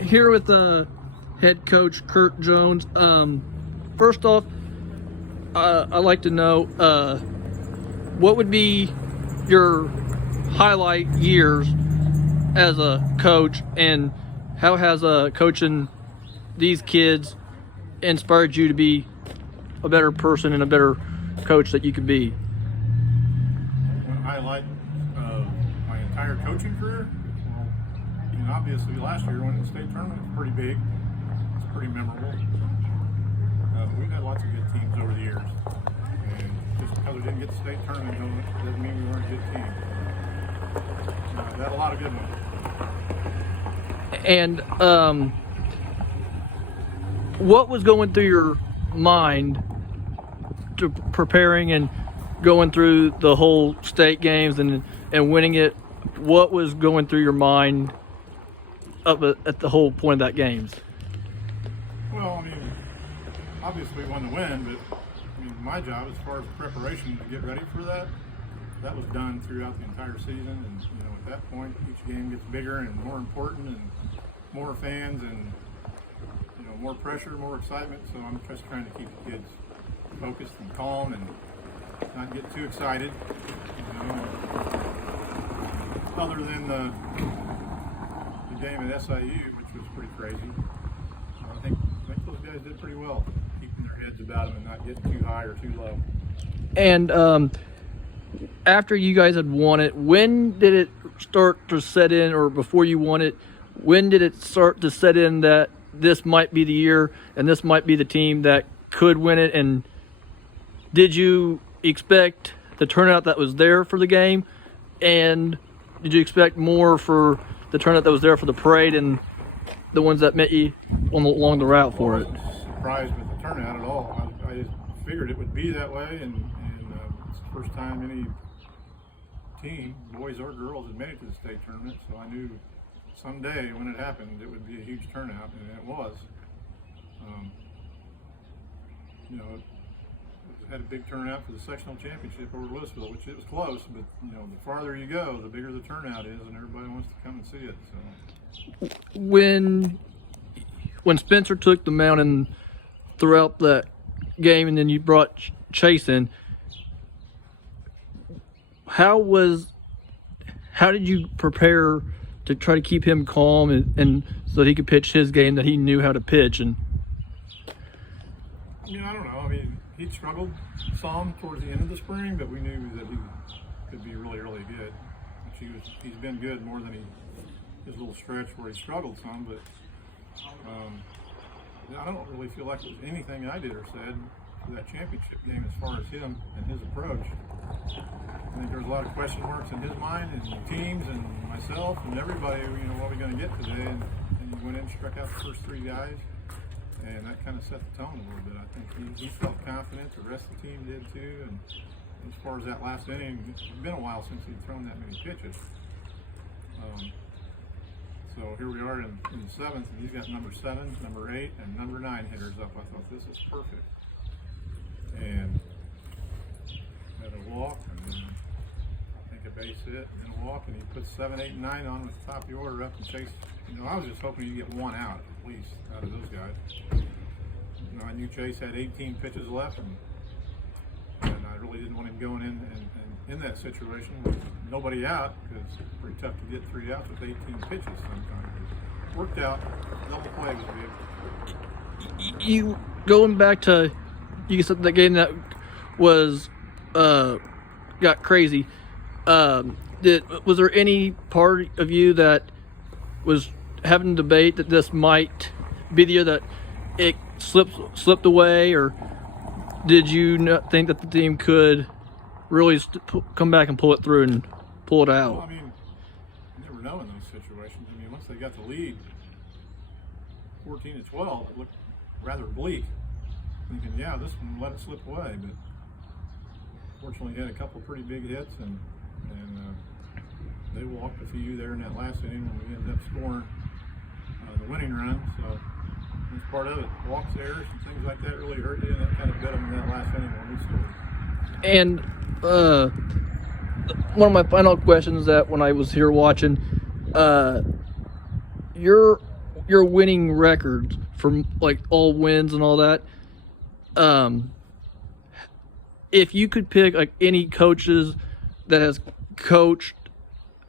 here with head coach Kurt Jones. First off, I'd like to know what would be your highlight years as a coach, and how has coaching these kids inspired you to be a better person and a better coach that you could be? One highlight of my entire coaching career? Well, obviously last year winning the state tournament was pretty big. It's pretty memorable. We've had lots of good teams over the years. And just because we didn't get the state tournament doesn't mean we weren't a good team. We had a lot of good ones. And what was going through your mind to preparing and going through the whole state games and winning it? What was going through your mind up at the whole point of that games? Well, obviously we won the win, but my job as far as preparation to get ready for that was done throughout the entire season. And at that point, each game gets bigger and more important, and more fans, and more pressure, more excitement. So I'm just trying to keep the kids focused and calm and not get too excited. Other than the game at SIU, which was pretty crazy, I think those guys did pretty well, keeping their heads about them and not getting too high or too low. And after you guys had won it, when did it start to set in, or before you won it, when did it start to set in that this might be the year and this might be the team that could win it? And did you expect the turnout that was there for the game, and did you expect more for the turnout that was there for the parade and the ones that met you along the route for it? I wasn't surprised with the turnout at all. I just figured it would be that way, and it's the first time any team, boys or girls, had made it to the state tournament, so I knew someday when it happened it would be a huge turnout, and it was. It had a big turnout for the sectional championship over Louisville, which it was close, but the farther you go, the bigger the turnout is, and everybody wants to come and see it. So when Spencer took the mound and throughout that game, and then you brought Chase in, how did you prepare to try to keep him calm and so that he could pitch his game that he knew how to pitch? And I don't know. He struggled some towards the end of the spring, but we knew that he could be really, really good. He's been good more than his little stretch where he struggled some, but I don't really feel like it was anything I did or said for that championship game as far as him and his approach. I think there's a lot of question marks in his mind, and the teams and myself and everybody, what are we going to get today? And he went in and struck out the first three guys, and that kind of set the tone a little bit. I think he felt confident, the rest of the team did too, and as far as that last inning, it's been a while since he'd thrown that many pitches. So here we are in the seventh, and he's got number 7, number 8, and number 9 hitters up. I thought, this is perfect. And had a walk, and then I think a base hit, and then a walk, and he put 7, 8, and 9 on with the top of the order up, and Chase, I was just hoping he'd get one out at least out of those guys. I knew Chase had 18 pitches left, and I really didn't want him going in that situation with nobody out, because it's pretty tough to get 3 outs with 18 pitches sometimes. It worked out. Double play was big. You going back to said the game that was got crazy. Was there any part of you that was having a debate that this might be the year that it slipped away, or did you not think that the team could really come back and pull it through and pull it out? Well, you never know in those situations. Once they got the lead, 14-12, it looked rather bleak. Thinking, yeah, this one let it slip away, but fortunately he had a couple pretty big hits, and they walked a few there in that last inning when we ended up scoring the winning run. So that's part of it. Walks, errors, and things like that really hurt you, and that kind of bit them in that last inning when we scored. And one of my final questions that when I was here watching, your winning records from like all wins and all that. If you could pick like any coaches that has coached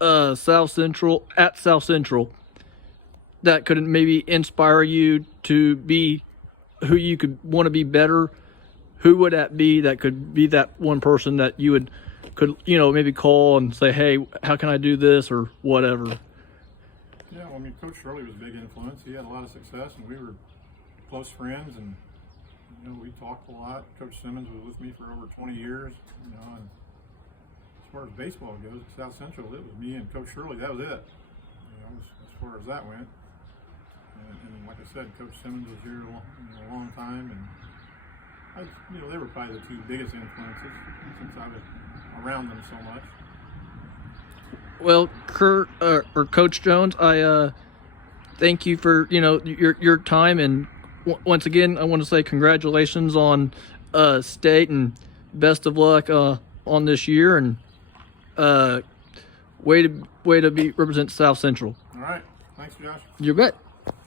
South Central that could maybe inspire you to be who you could want to be better, who would that be? That could be that one person that you could maybe call and say, hey, how can I do this or whatever. Yeah, well, I mean, Coach Shirley was a big influence. He had a lot of success, and we were close friends, and we talked a lot. Coach Simmons was with me for over 20 years, and as far as baseball goes, at South Central, it was me and Coach Shirley. That was it, as far as that went. And like I said, Coach Simmons was here a long time, and they were probably the two biggest influences since I was around them so much. Well, Kurt or Coach Jones, I thank you for your time, and once again, I want to say congratulations on state and best of luck on this year, and way to represent South Central. All right, thanks, Josh. You bet.